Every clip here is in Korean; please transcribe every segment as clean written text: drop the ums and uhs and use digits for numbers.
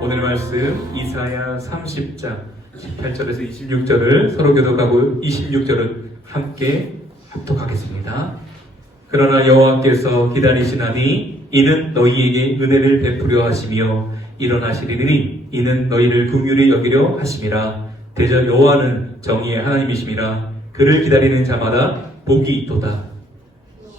오늘 말씀 이사야 30장 18절에서 26절을 서로 교독하고 26절은 함께 합독하겠습니다. 그러나 여호와께서 기다리시나니 이는 너희에게 은혜를 베푸려 하시며 일어나시리니 이는 너희를 긍휼히 여기려 하심이라. 대저 여호와는 정의의 하나님이심이라. 그를 기다리는 자마다 복이 있도다.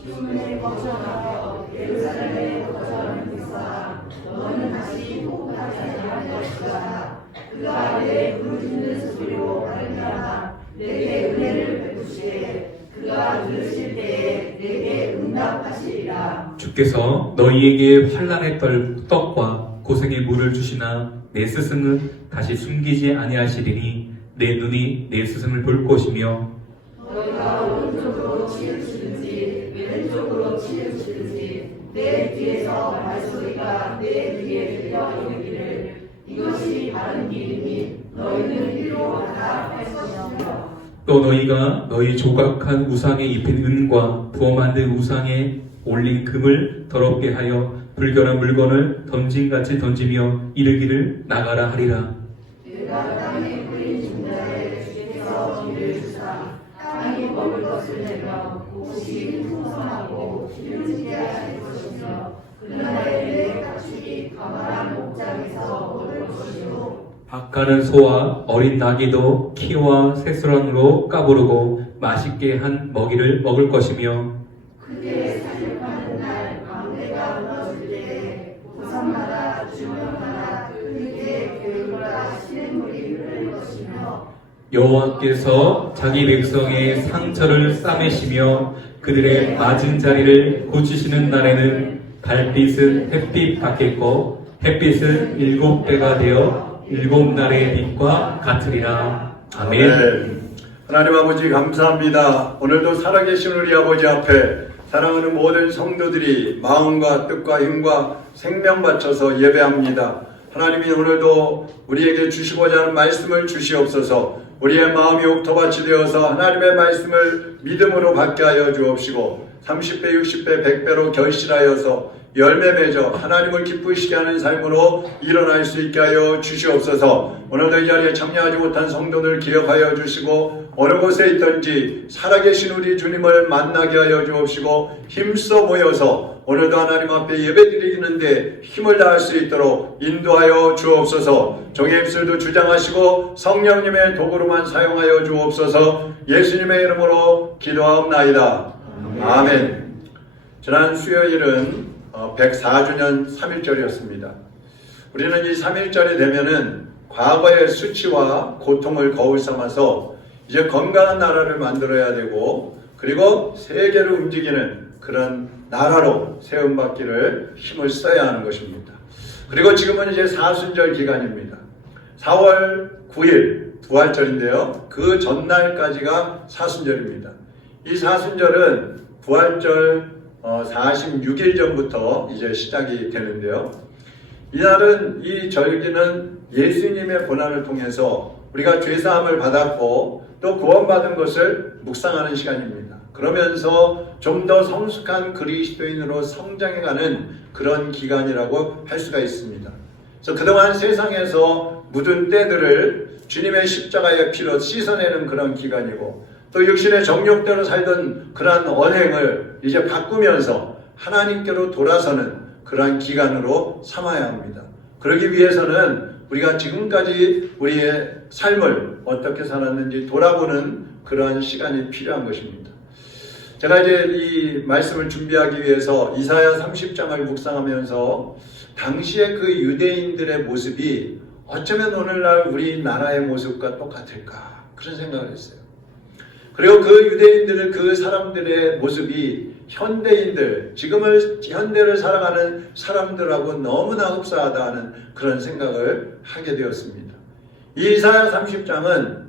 주문에 거처하여 예루살렘에 거처하는 백성아, 너는 다시 통곡하지 아니할 것이다. 그가 내 부르짖는 소리로 말미암아 내게 은혜를 베푸시되 그가 들으실 때에 내게 응답하시리라. 주께서 너희에게 환난의 떡과 고생의 물을 주시나 내 스승은 다시 숨기지 아니하시리니 내 눈이 내 스승을 볼 것이며 너희가 오른쪽으로 치우치든지 왼쪽으로 치우치든지 내 뒤에서 말소리가 내 귀에 들려 이르기를 이것이 바른 길이니 너희는 이리로 가라 할 것이며 또 너희가 너희 조각한 우상에 입힌 은과 부어 만든 우상에 올린 금을 더럽게 하여 불결한 물건을 던짐같이 던지며 이르기를 나가라 하리라. 내가 땅에 뿌린 중자에 주께서 길을 주사 땅이 먹을 것을 내며 곡식이 풍성하고 기름지게 하실 것이며 그날에 내 가축이 가만한 목장에서 먹을 것이요 박가는 소와 어린 나귀도 키와 새수란으로 까부르고 맛있게 한 먹이를 먹을 것이며 그때 사륙하는 날 광대가 무너질 때에 보성마다 주문마다 그에게 교육과 시냇물이 흐를 것이며 여호와께서 자기 백성의 상처를 싸매시며 그들의 맞은 자리를 고치시는 날에는 달빛은 햇빛 같겠고 햇빛은 7배가 되어 7날의 빛과 같으리라. 아멘. 하나님 아버지 감사합니다. 오늘도 살아계신 우리 아버지 앞에 사랑하는 모든 성도들이 마음과 뜻과 힘과 생명 바쳐서 예배합니다. 하나님이 오늘도 우리에게 주시고자 하는 말씀을 주시옵소서. 우리의 마음이 옥토밭이 되어서 하나님의 말씀을 믿음으로 받게 하여 주옵시고 30배, 60배, 100배로 결실하여서 열매 맺어 하나님을 기쁘시게 하는 삶으로 일어날 수 있게 하여 주시옵소서. 오늘도 이 자리에 참여하지 못한 성도들 기억하여 주시고 어느 곳에 있든지 살아계신 우리 주님을 만나게 하여 주옵시고 힘써 모여서 오늘도 하나님 앞에 예배드리는데 힘을 다할 수 있도록 인도하여 주옵소서. 종의 입술도 주장하시고 성령님의 도구로만 사용하여 주옵소서. 예수님의 이름으로 기도하옵나이다. 아멘. 지난 수요일은 104주년 3.1절이었습니다. 우리는 이 3.1절이 되면은 과거의 수치와 고통을 거울 삼아서 이제 건강한 나라를 만들어야 되고 그리고 세계를 움직이는 그런 나라로 세움받기를 힘을 써야 하는 것입니다. 그리고 지금은 이제 사순절 기간입니다. 4월 9일 부활절인데요. 그 전날까지가 사순절입니다. 이 사순절은 부활절 46일 전부터 이제 시작이 되는데요. 이날은 이 절기는 예수님의 고난을 통해서 우리가 죄사함을 받았고 또 구원받은 것을 묵상하는 시간입니다. 그러면서 좀 더 성숙한 그리스도인으로 성장해가는 그런 기간이라고 할 수가 있습니다. 그래서 그동안 세상에서 묻은 때들을 주님의 십자가의 피로 씻어내는 그런 기간이고 또 육신의 정욕대로 살던 그러한 언행을 이제 바꾸면서 하나님께로 돌아서는 그러한 기간으로 삼아야 합니다. 그러기 위해서는 우리가 지금까지 우리의 삶을 어떻게 살았는지 돌아보는 그러한 시간이 필요한 것입니다. 제가 이제 이 말씀을 준비하기 위해서 이사야 30장을 묵상하면서 당시의 그 유대인들의 모습이 어쩌면 오늘날 우리나라의 모습과 똑같을까 그런 생각을 했어요. 그리고 그 유대인들, 그 사람들의 모습이 현대인들, 지금을 현대를 살아가는 사람들하고 너무나 흡사하다 하는 그런 생각을 하게 되었습니다. 이 이사야 30장은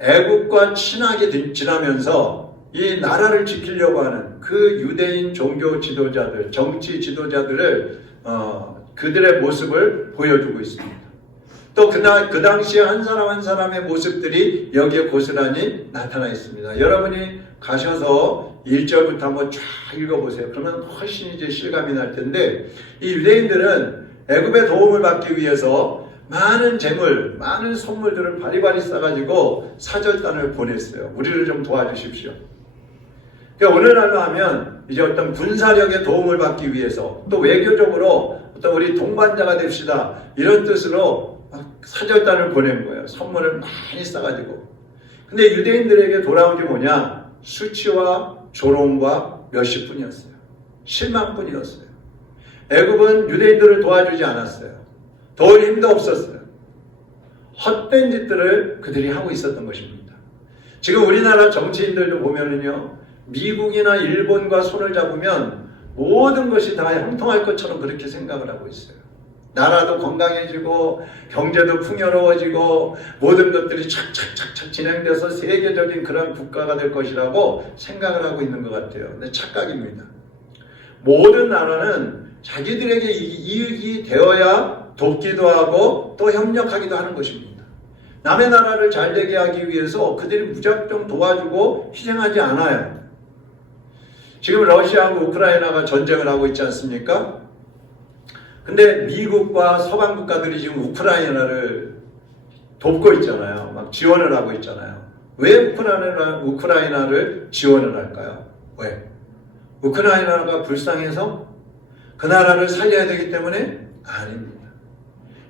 애국과 친하게 지나면서 이 나라를 지키려고 하는 그 유대인 종교 지도자들, 정치 지도자들을 그들의 모습을 보여주고 있습니다. 또 그 당시에 한 사람 한 사람의 모습들이 여기에 고스란히 나타나 있습니다. 여러분이 가셔서 1절부터 한번 쫙 읽어보세요. 그러면 훨씬 이제 실감이 날 텐데 이 유대인들은 애굽의 도움을 받기 위해서 많은 재물, 많은 선물들을 바리바리 싸가지고 사절단을 보냈어요. 우리를 좀 도와주십시오. 그러니까 오늘날로 하면 이제 어떤 군사력의 도움을 받기 위해서 또 외교적으로 어떤 우리 동반자가 됩시다 이런 뜻으로 사절단을 보낸 거예요. 선물을 많이 싸가지고. 근데 유대인들에게 돌아온 게 뭐냐? 수치와 조롱과 몇십 분이었어요. 10만 분이었어요. 애굽은 유대인들을 도와주지 않았어요. 도울 힘도 없었어요. 헛된 짓들을 그들이 하고 있었던 것입니다. 지금 우리나라 정치인들도 보면은요, 미국이나 일본과 손을 잡으면 모든 것이 다 형통할 것처럼 그렇게 생각을 하고 있어요. 나라도 건강해지고 경제도 풍요로워지고 모든 것들이 착착착착 진행돼서 세계적인 그런 국가가 될 것이라고 생각을 하고 있는 것 같아요. 근데 착각입니다. 모든 나라는 자기들에게 이익이 되어야 돕기도 하고 또 협력하기도 하는 것입니다. 남의 나라를 잘 되게 하기 위해서 그들이 무작정 도와주고 희생하지 않아요. 지금 러시아하고 우크라이나가 전쟁을 하고 있지 않습니까? 근데 미국과 서방 국가들이 지금 우크라이나를 돕고 있잖아요. 막 지원을 하고 있잖아요. 왜 우크라이나를 지원을 할까요? 왜? 우크라이나가 불쌍해서 그 나라를 살려야 되기 때문에? 아닙니다.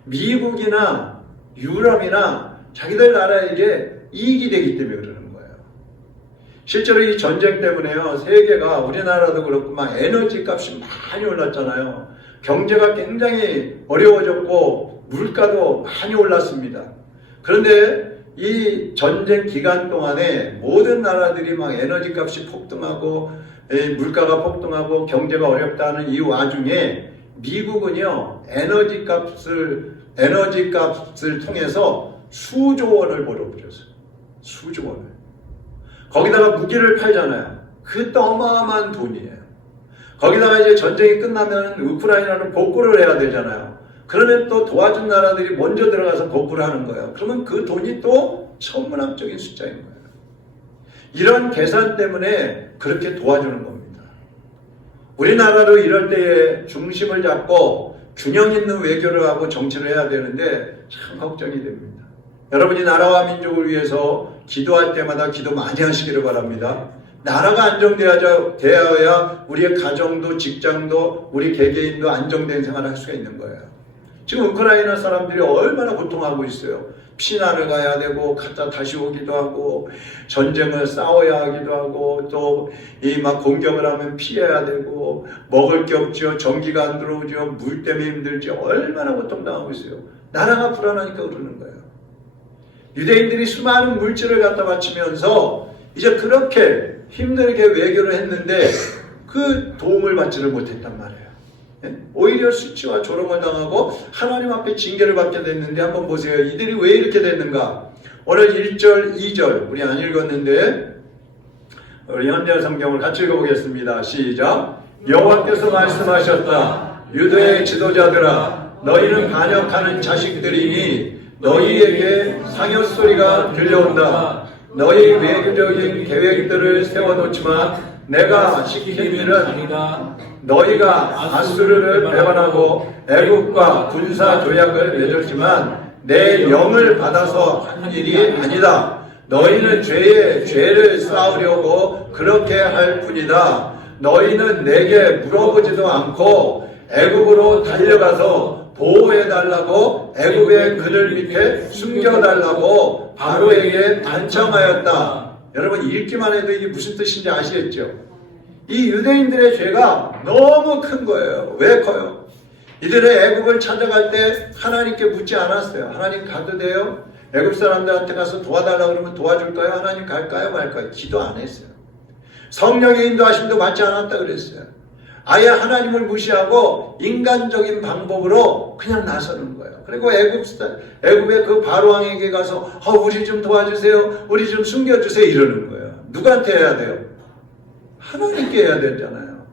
미국이나 유럽이나 자기들 나라에게 이익이 되기 때문에 그러는 거예요. 실제로 이 전쟁 때문에요, 세계가 우리나라도 그렇고 막 에너지 값이 많이 올랐잖아요. 경제가 굉장히 어려워졌고 물가도 많이 올랐습니다. 그런데 이 전쟁 기간 동안에 모든 나라들이 막 에너지 값이 폭등하고 물가가 폭등하고 경제가 어렵다는 이 와중에 미국은요, 에너지 값을 통해서 수조 원을 벌어들였어요. 수조 원을. 거기다가 무기를 팔잖아요. 그것도 어마어마한 돈이에요. 거기다가 이제 전쟁이 끝나면 우크라이나는 복구를 해야 되잖아요. 그러면 또 도와준 나라들이 먼저 들어가서 복구를 하는 거예요. 그러면 그 돈이 또 천문학적인 숫자인 거예요. 이런 계산 때문에 그렇게 도와주는 겁니다. 우리나라도 이럴 때에 중심을 잡고 균형 있는 외교를 하고 정치를 해야 되는데 참 걱정이 됩니다. 여러분이 나라와 민족을 위해서 기도할 때마다 기도 많이 하시기를 바랍니다. 나라가 안정되어야 우리의 가정도 직장도 우리 개개인도 안정된 생활을 할 수가 있는 거예요. 지금 우크라이나 사람들이 얼마나 고통하고 있어요. 피난을 가야 되고 갔다 다시 오기도 하고 전쟁을 싸워야 하기도 하고 또 이 막 공격을 하면 피해야 되고 먹을 게 없죠. 전기가 안 들어오죠. 물 때문에 힘들죠. 얼마나 고통당하고 있어요. 나라가 불안하니까 그러는 거예요. 유대인들이 수많은 물질을 갖다 바치면서 이제 그렇게 힘들게 외교를 했는데 그 도움을 받지를 못했단 말이에요. 오히려 수치와 조롱을 당하고 하나님 앞에 징계를 받게 됐는데 한번 보세요. 이들이 왜 이렇게 됐는가? 오늘 1절, 2절 우리 안 읽었는데 우리 현대 성경을 같이 읽어보겠습니다. 시작. 여호와께서 말씀하셨다. 유대의 지도자들아, 너희는 반역하는 자식들이니 너희에게 상여소리가 들려온다. 너희 외교적인 계획들을 세워놓지만 내가 시킨 일은 너희가 아수르를 배반하고 애국과 군사 조약을 맺었지만 내 영을 받아서 한 일이 아니다. 너희는 죄에 죄를 쌓으려고 그렇게 할 뿐이다. 너희는 내게 물어보지도 않고 애국으로 달려가서 보호해달라고 애국의 그늘 밑에 숨겨달라고 바로에게 단청하였다. 여러분 읽기만 해도 이게 무슨 뜻인지 아시겠죠? 이 유대인들의 죄가 너무 큰 거예요. 왜 커요? 이들의 애국을 찾아갈 때 하나님께 묻지 않았어요. 하나님 가도 돼요? 애국 사람들한테 가서 도와달라고 그러면 도와줄까요? 하나님 갈까요? 말까요? 기도 안 했어요. 성령의 인도하심도 받지 않았다 그랬어요. 아예 하나님을 무시하고 인간적인 방법으로 그냥 나서는 거예요. 그리고 애굽의 그 바로왕에게 가서 우리 좀 도와주세요. 우리 좀 숨겨주세요. 이러는 거예요. 누구한테 해야 돼요? 하나님께 해야 되잖아요.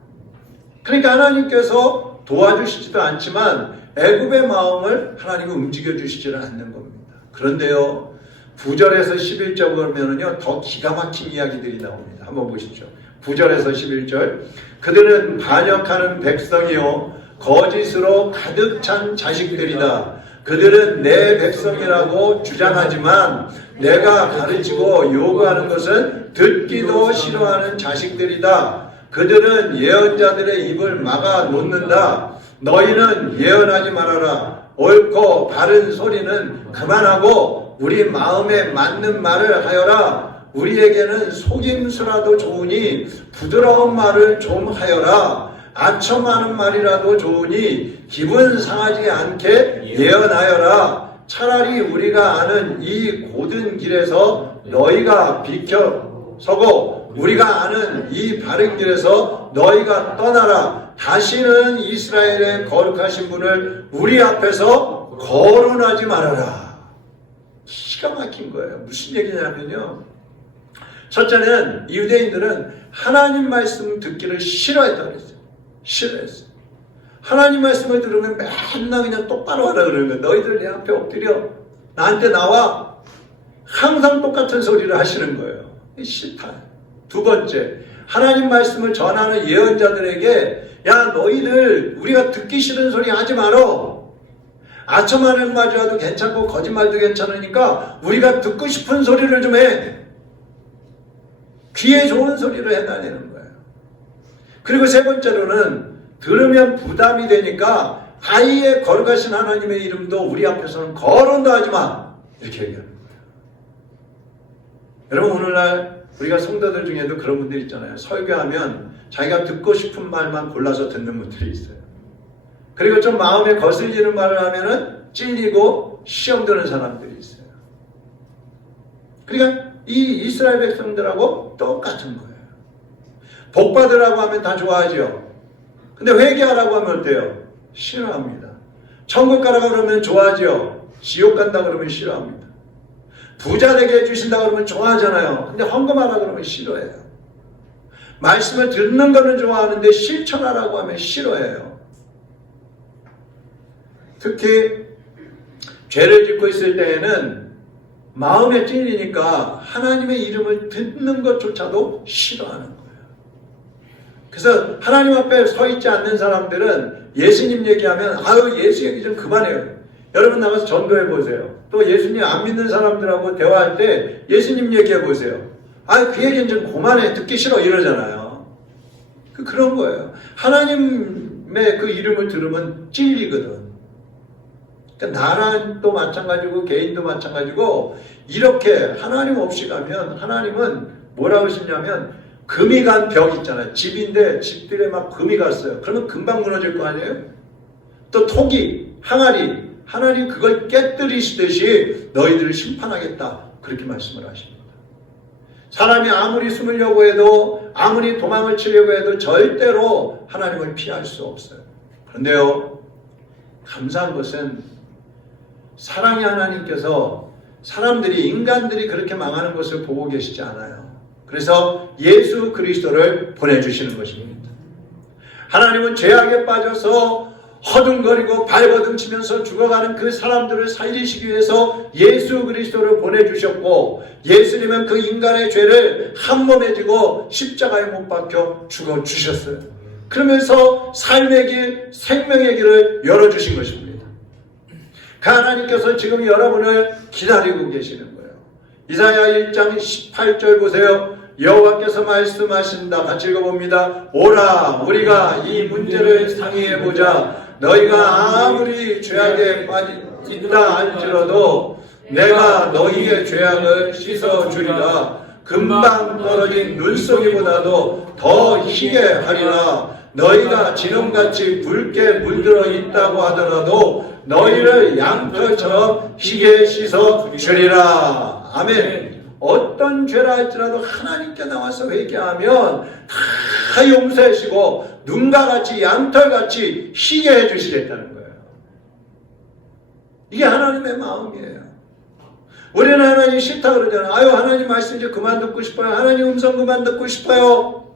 그러니까 하나님께서 도와주시지도 않지만 애굽의 마음을 하나님은 움직여주시지는 않는 겁니다. 그런데요, 9절에서 11절 보면은요, 더 기가 막힌 이야기들이 나옵니다. 한번 보시죠. 9절에서 11절. 그들은 반역하는 백성이요 거짓으로 가득 찬 자식들이다. 그들은 내 백성이라고 주장하지만 내가 가르치고 요구하는 것은 듣기도 싫어하는 자식들이다. 그들은 예언자들의 입을 막아 놓는다. 너희는 예언하지 말아라. 옳고 바른 소리는 그만하고 우리 마음에 맞는 말을 하여라. 우리에게는 속임수라도 좋으니 부드러운 말을 좀 하여라. 아첨하는 말이라도 좋으니 기분 상하지 않게 예언하여라. 차라리 우리가 아는 이 고든 길에서 너희가 비켜서고 우리가 아는 이 바른 길에서 너희가 떠나라. 다시는 이스라엘의 거룩하신 분을 우리 앞에서 거론하지 말아라. 기가 막힌 거예요. 무슨 얘기냐면요, 첫째는 유대인들은 하나님 말씀 듣기를 싫어했다고 그랬어요. 싫어했어요. 하나님 말씀을 들으면 맨날 그냥 똑바로 하라 그러는 거예요. 너희들 내 앞에 엎드려 나한테 나와. 항상 똑같은 소리를 하시는 거예요. 싫다. 두 번째, 하나님 말씀을 전하는 예언자들에게 야 너희들 우리가 듣기 싫은 소리 하지 말어. 아첨하는 말이라도 괜찮고 거짓말도 괜찮으니까 우리가 듣고 싶은 소리를 좀 해. 귀에 좋은 소리를 해다니는 거예요. 그리고 세 번째로는 들으면 부담이 되니까 아예 거룩하신 하나님의 이름도 우리 앞에서는 거론도 하지 마. 이렇게 얘기하는 거예요. 여러분 오늘날 우리가 성도들 중에도 그런 분들 있잖아요. 설교하면 자기가 듣고 싶은 말만 골라서 듣는 분들이 있어요. 그리고 좀 마음에 거슬리는 말을 하면은 찔리고 시험 드는 사람들이 있어요. 그러니까 이 이스라엘 백성들하고 똑같은 거예요. 복 받으라고 하면 다 좋아하죠. 근데 회개하라고 하면 어때요? 싫어합니다. 천국 가라고 그러면 좋아하죠. 지옥 간다 그러면 싫어합니다. 부자 되게 해주신다 그러면 좋아하잖아요. 근데 헌금하라 그러면 싫어해요. 말씀을 듣는 거는 좋아하는데 실천하라고 하면 싫어해요. 특히 죄를 짓고 있을 때에는 마음에 찔리니까 하나님의 이름을 듣는 것조차도 싫어하는 거예요. 그래서 하나님 앞에 서 있지 않는 사람들은 예수님 얘기하면 아유 예수 얘기 좀 그만해요. 여러분 나가서 전도해 보세요. 또 예수님 안 믿는 사람들하고 대화할 때 예수님 얘기해 보세요. 아, 그 얘기는 좀 그만해. 듣기 싫어. 이러잖아요. 그런 거예요. 하나님의 그 이름을 들으면 찔리거든. 그러니까 나라도 마찬가지고 개인도 마찬가지고 이렇게 하나님 없이 가면 하나님은 뭐라고 하시냐면 금이 간 벽 있잖아요. 집인데 집들에 막 금이 갔어요. 그러면 금방 무너질 거 아니에요? 또 토기, 항아리 하나님 그걸 깨뜨리시듯이 너희들을 심판하겠다. 그렇게 말씀을 하십니다. 사람이 아무리 숨으려고 해도 아무리 도망을 치려고 해도 절대로 하나님을 피할 수 없어요. 그런데요, 감사한 것은 사랑의 하나님께서 사람들이 인간들이 그렇게 망하는 것을 보고 계시지 않아요. 그래서 예수 그리스도를 보내주시는 것입니다. 하나님은 죄악에 빠져서 허둥거리고 발버둥 치면서 죽어가는 그 사람들을 살리시기 위해서 예수 그리스도를 보내주셨고 예수님은 그 인간의 죄를 한 몸에 지고 십자가에 못 박혀 죽어주셨어요. 그러면서 삶의 길, 생명의 길을 열어주신 것입니다. 그 하나님께서 지금 여러분을 기다리고 계시는 거예요. 이사야 1장 18절 보세요. 여호와께서 말씀하신다. 같이 읽어봅니다. 오라 우리가 이 문제를 상의해보자. 너희가 아무리 죄악에 빠져있다 할지라도 내가 너희의 죄악을 씻어주리라. 금방 떨어진 눈송이보다도 더 희게 하리라. 너희가 지름같이 붉게 물들어 있다고 하더라도 너희를 양털처럼 희게 씻어주리라. 아멘. 어떤 죄라 할지라도 하나님께 나와서 회개하면 다 용서하시고 눈과 같이 양털같이 희게 해주시겠다는 거예요. 이게 하나님의 마음이에요. 우리는 하나님 싫다 그러잖아요. 아유 하나님 말씀 이제 그만 듣고 싶어요. 하나님 음성 그만 듣고 싶어요.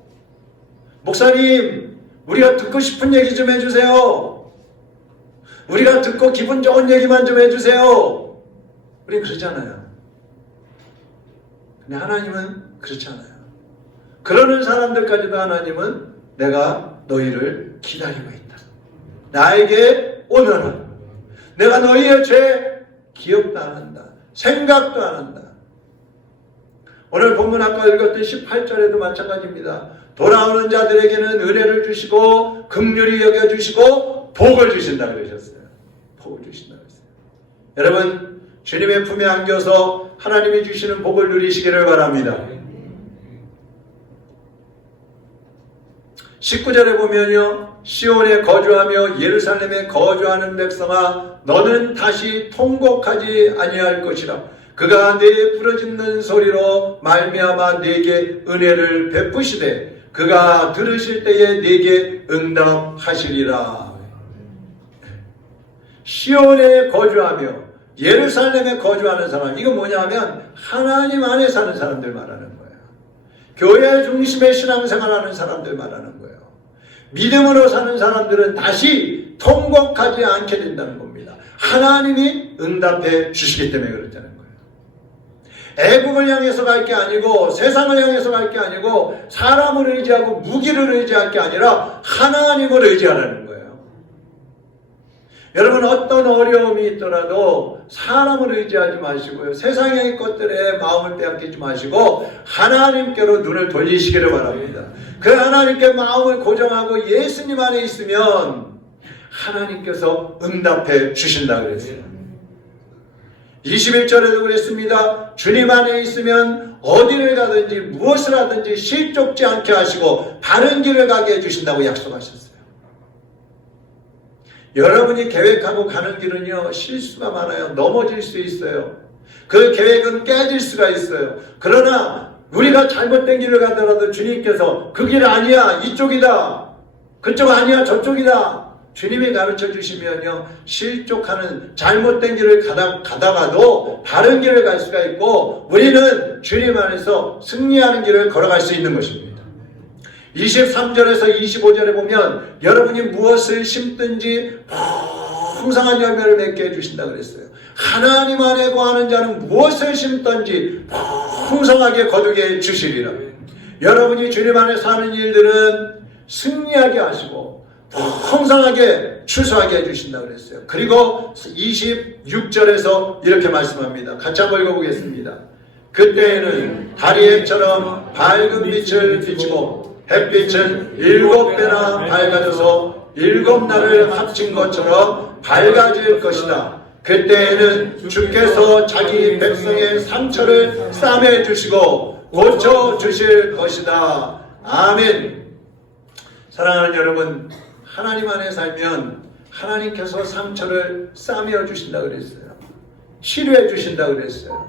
목사님 우리가 듣고 싶은 얘기 좀 해주세요. 우리가 듣고 기분 좋은 얘기만 좀 해주세요. 우린 그러잖아요. 근데 하나님은 그렇지 않아요. 그러는 사람들까지도 하나님은 내가 너희를 기다리고 있다. 나에게 오너라. 내가 너희의 죄 기억도 안 한다. 생각도 안 한다. 오늘 본문 아까 읽었던 18절에도 마찬가지입니다. 돌아오는 자들에게는 은혜를 주시고 긍휼히 여겨주시고 복을 주신다 그러셨어요. 복을 주신다 그랬어요. 여러분, 주님의 품에 안겨서 하나님이 주시는 복을 누리시기를 바랍니다. 19절에 보면요, 시온에 거주하며 예루살렘에 거주하는 백성아, 너는 다시 통곡하지 아니할 것이라. 그가 네 부르짖는 소리로 말미암아 네게 은혜를 베푸시되 그가 들으실 때에 네게 응답하시리라. 시온에 거주하며 예루살렘에 거주하는 사람, 이거 뭐냐면 하나님 안에 사는 사람들 말하는 거예요. 교회 중심의 신앙생활하는 사람들 말하는 거예요. 믿음으로 사는 사람들은 다시 통곡하지 않게 된다는 겁니다. 하나님이 응답해 주시기 때문에 그렇다는 거예요. 애국을 향해서 갈 게 아니고 세상을 향해서 갈 게 아니고 사람을 의지하고 무기를 의지할 게 아니라 하나님을 의지하라는 거예요. 여러분, 어떤 어려움이 있더라도 사람을 의지하지 마시고요, 세상의 것들에 마음을 빼앗기지 마시고 하나님께로 눈을 돌리시기를 바랍니다. 그 하나님께 마음을 고정하고 예수님 안에 있으면 하나님께서 응답해 주신다 그랬어요. 21절에도 그랬습니다. 주님 안에 있으면 어디를 가든지 무엇을 하든지 실족지 않게 하시고 바른 길을 가게 해주신다고 약속하셨어요. 여러분이 계획하고 가는 길은요, 실수가 많아요. 넘어질 수 있어요. 그 계획은 깨질 수가 있어요. 그러나 우리가 잘못된 길을 가더라도 주님께서 그 길 아니야, 이쪽이다, 그쪽 아니야, 저쪽이다, 주님이 가르쳐 주시면요, 실족하는 잘못된 길을 가다가도 바른 길을 갈 수가 있고 우리는 주님 안에서 승리하는 길을 걸어갈 수 있는 것입니다. 23절에서 25절에 보면 여러분이 무엇을 심든지 풍성한 열매를 맺게 해주신다 그랬어요. 하나님 안에 거하는 자는 무엇을 심든지 풍성하게 거두게 해주시리라. 여러분이 주님 안에 사는 일들은 승리하게 하시고 풍성하게 추수하게 해주신다 그랬어요. 그리고 26절에서 이렇게 말씀합니다. 같이 한번 읽어보겠습니다. 그때에는 다리에처럼 밝은 빛을 비치고 햇빛은 7배나 밝아져서 7날을 합친 것처럼 밝아질 것이다. 그때에는 주께서 자기 백성의 상처를 싸매 주시고 고쳐 주실 것이다. 아멘. 사랑하는 여러분, 하나님 안에 살면 하나님께서 상처를 싸매어 주신다 그랬어요. 치료해 주신다 그랬어요.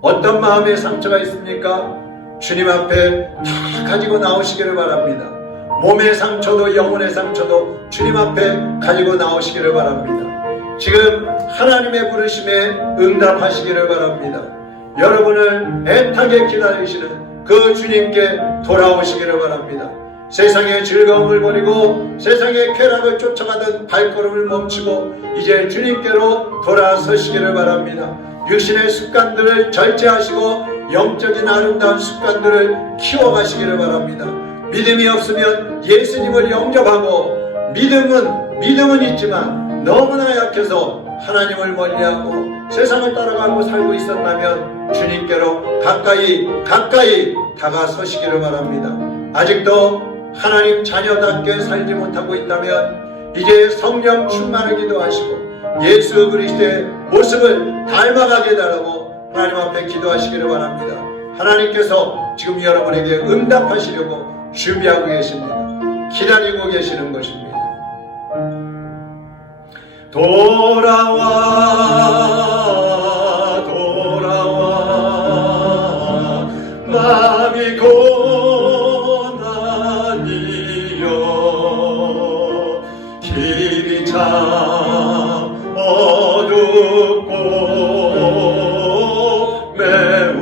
어떤 마음의 상처가 있습니까? 주님 앞에 다 가지고 나오시기를 바랍니다. 몸의 상처도 영혼의 상처도 주님 앞에 가지고 나오시기를 바랍니다. 지금 하나님의 부르심에 응답하시기를 바랍니다. 여러분을 애타게 기다리시는 그 주님께 돌아오시기를 바랍니다. 세상의 즐거움을 버리고 세상의 쾌락을 쫓아가던 발걸음을 멈추고 이제 주님께로 돌아서시기를 바랍니다. 육신의 습관들을 절제하시고 영적인 아름다운 습관들을 키워가시기를 바랍니다. 믿음이 없으면 예수님을 영접하고 믿음은 있지만 너무나 약해서 하나님을 멀리하고 세상을 따라가고 살고 있었다면 주님께로 가까이 다가서시기를 바랍니다. 아직도 하나님 자녀답게 살지 못하고 있다면 이제 성령 충만을 기도하시고 예수 그리스도의 모습을 닮아가게 달라고 하나님 앞에 기도하시기를 바랍니다. 하나님께서 지금 여러분에게 응답하시려고 준비하고 계십니다. 기다리고 계시는 것입니다. 돌아와 마음이 고난이여 길이 참 어둡고 매우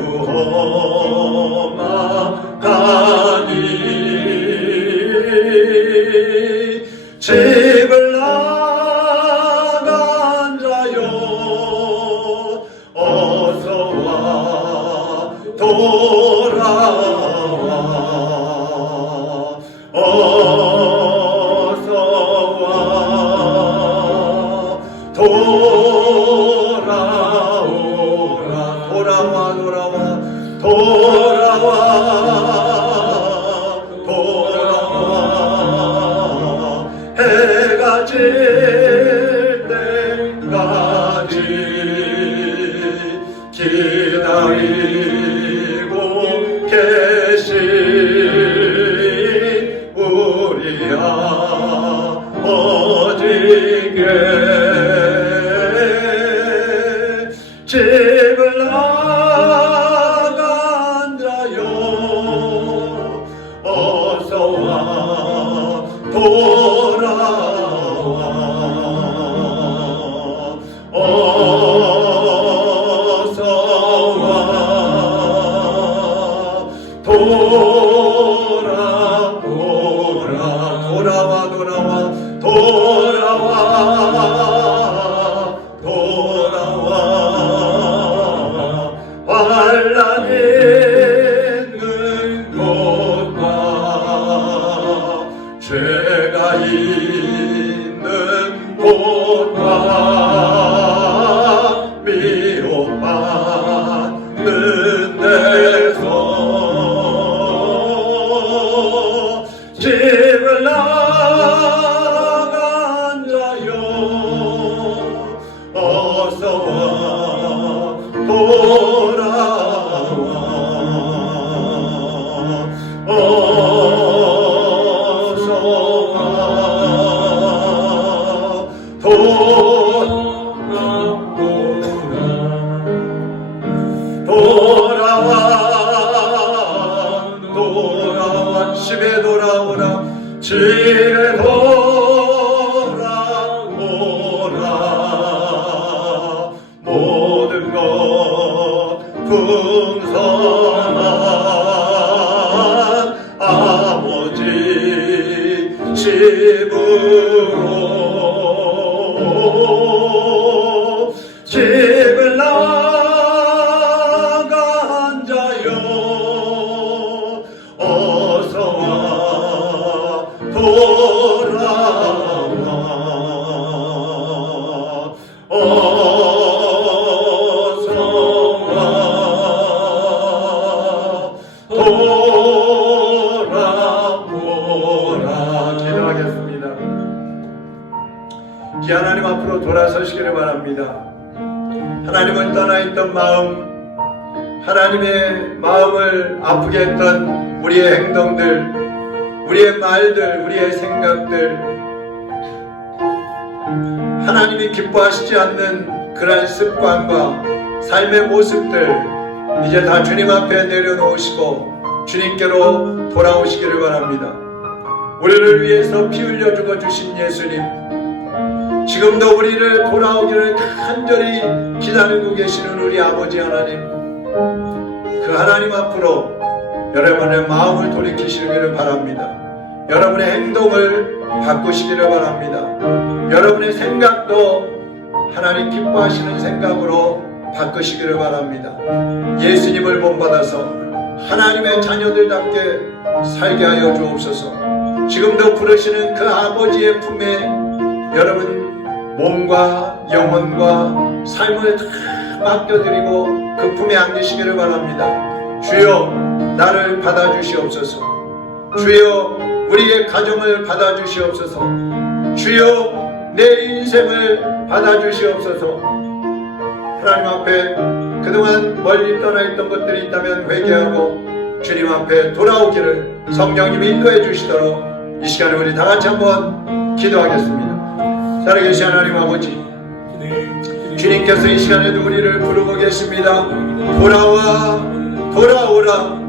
험하다니 집을 나간 자여 어서와 돌아와 어서와 돌아와 해가 질 때까지 기다리고 계신 우리 아버지께 집을 나간 자여 어서와 돌아와 어서와 돌아와 환란 있는 곳과 죄가 있는 곳과 미움받는 데서 집을 나간 자여 어서와 돌아와 어서와 돌아와 집에 돌아오라 집에 돌아오라 모든 것 풍성한 아버지 집으로 집을 나간 자여 어서와 돌아와 어서와 돌아오라. 기도하겠습니다. 기 하나님 앞으로 돌아서시기를 바랍니다. 하나님을 떠나 있던 마음, 하나님의 마음을 아프게 했던 우리의 행동들, 우리의 말들, 우리의 생각들, 하나님이 기뻐하시지 않는 그러한 습관과 삶의 모습들 이제 다 주님 앞에 내려놓으시고 주님께로 돌아오시기를 바랍니다. 우리를 위해서 피 흘려 죽어주신 예수님, 지금도 우리를 돌아오기를 간절히 기다리고 계시는 우리 아버지 하나님, 그 하나님 앞으로 여러분의 마음을 돌이키시기를 바랍니다. 여러분의 행동을 바꾸시기를 바랍니다. 여러분의 생각도 하나님 기뻐하시는 생각으로 바꾸시기를 바랍니다. 예수님을 본받아서 하나님의 자녀들답게 살게 하여 주옵소서. 지금도 부르시는 그 아버지의 품에 여러분 몸과 영혼과 삶을 다 맡겨드리고 그 품에 안기시기를 바랍니다. 주여 나를 받아주시옵소서. 주여 우리의 가정을 받아주시옵소서. 주여 내 인생을 받아주시옵소서. 하나님 앞에 그동안 멀리 떠나 있던 것들이 있다면 회개하고 주님 앞에 돌아오기를 성령님이 인도해 주시도록 이 시간에 우리 다 같이 한번 기도하겠습니다. 살아계신 하나님 아버지, 주님께서 이 시간에도 우리를 부르고 계십니다. 돌아와 돌아오라.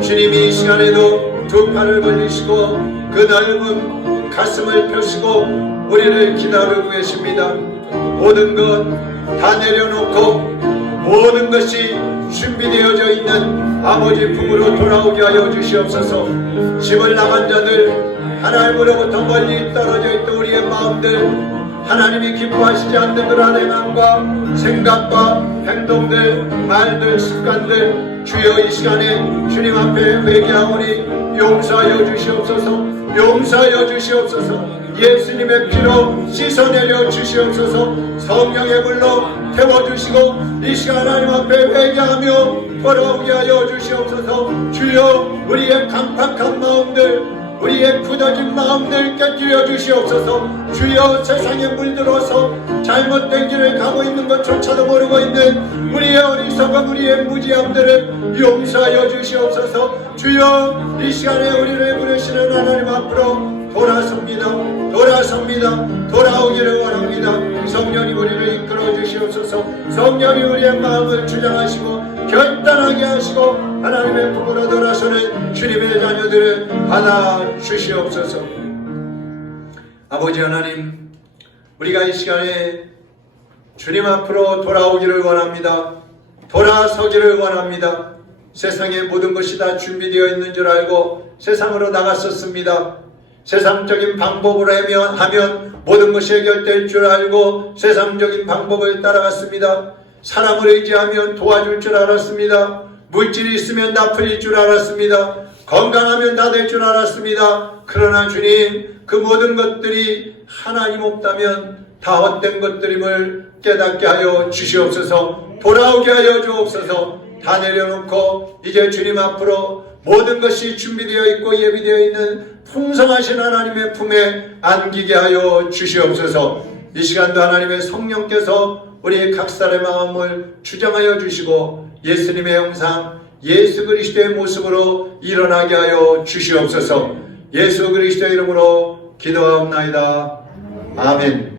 주님이 이 시간에도 두 팔을 벌리시고 그 넓은 가슴을 펴시고 우리를 기다리고 계십니다. 모든 것 다 내려놓고 모든 것이 준비되어져 있는 아버지 품으로 돌아오게 하여 주시옵소서. 집을 나간 자들, 하나님으로부터 멀리 떨어져 있던 우리의 마음들 하나님이 기뻐하시지 않는 그러한 행함과 생각과 행동들, 말들, 습관들 주여 이 시간에 주님 앞에 회개하오니 용서하여 주시옵소서. 용서하여 주시옵소서. 예수님의 피로 씻어내려 주시옵소서. 성령의 물로 태워주시고 이 시간 하나님 앞에 회개하며 돌아오게 하여 주시옵소서. 주여 우리의 강팍한 마음들, 우리의 굳어진 마음들 깨뜨려 주시옵소서. 주여 세상에 물들어서 잘못된 길을 가고 있는 것조차도 모르고 있는 우리의 어리석음, 우리의 무지함들을 용서하여 주시옵소서. 주여 이 시간에 우리를 부르시는 하나님 앞으로 돌아섭니다. 돌아오기를 원합니다. 성령님 우리를 이끌어 주시옵소서. 성령이 우리의 마음을 주장하시고 결단하게 하시고 하나님의 품으로 돌아서는 주님의 자녀들을 받아 주시옵소서. 아버지 하나님, 우리가 이 시간에 주님 앞으로 돌아오기를 원합니다. 돌아서기를 원합니다. 세상의 모든 것이 다 준비되어 있는 줄 알고 세상으로 나갔었습니다. 세상적인 방법으로 하면 모든 것이 해결될 줄 알고 세상적인 방법을 따라갔습니다. 사람을 의지하면 도와줄 줄 알았습니다. 물질이 있으면 다 풀릴 줄 알았습니다. 건강하면 다 될 줄 알았습니다. 그러나 주님, 그 모든 것들이 하나님 없다면 다 헛된 것들임을 깨닫게 하여 주시옵소서. 돌아오게 하여 주옵소서. 다 내려놓고 이제 주님 앞으로 모든 것이 준비되어 있고 예비되어 있는 풍성하신 하나님의 품에 안기게 하여 주시옵소서. 이 시간도 하나님의 성령께서 우리 각 사람의 마음을 주장하여 주시고 예수님의 형상, 예수 그리스도의 모습으로 일어나게 하여 주시옵소서. 예수 그리스도의 이름으로 기도하옵나이다. 아멘.